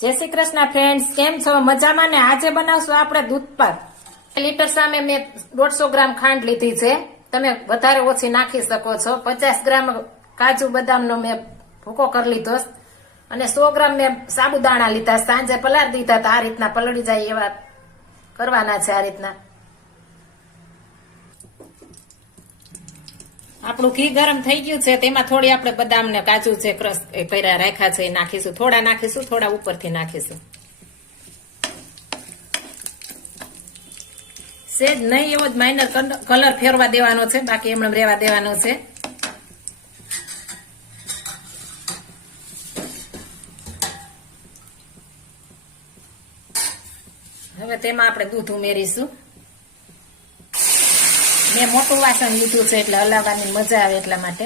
જય શ્રી કૃષ્ણ ફ્રેન્ડ્સ કેમ છો? મજામાં ને? આજે બનાવશું આપણે દૂધ પાક. લીટર સામે મેં દોઢસો ગ્રામ ખાંડ લીધી છે. તમે વધારે ઓછી નાખી શકો છો. પચાસ ગ્રામ કાજુ બદામનો મેં ભૂકો કરી લીધો અને સો ગ્રામ મેં સાબુદાણા લીધા સાંજે પલાર દીધા તો આ રીતના પલળી જાય એવા કરવાના છે આ રીતના. આપણું ઘી ગરમ થઈ ગયું છે, તેમાં થોડી આપણે બદામ ને કાજુ છે ક્રશ એ કર્યા, રાખ્યા છે, એ નાખીશું. થોડા નાખીશું, થોડા ઉપરથી નાખીશું. સેજ નહીં, એવો જ માઇનર કલર ફેરવા દેવાનો છે, બાકી એમણે રેવા દેવાનો છે. હવે તેમાં આપણે દૂધ ઉમેરીશું. મેં મોટું વાસણ લીધું છે એટલે હલાવવાની મજા આવે એટલા માટે.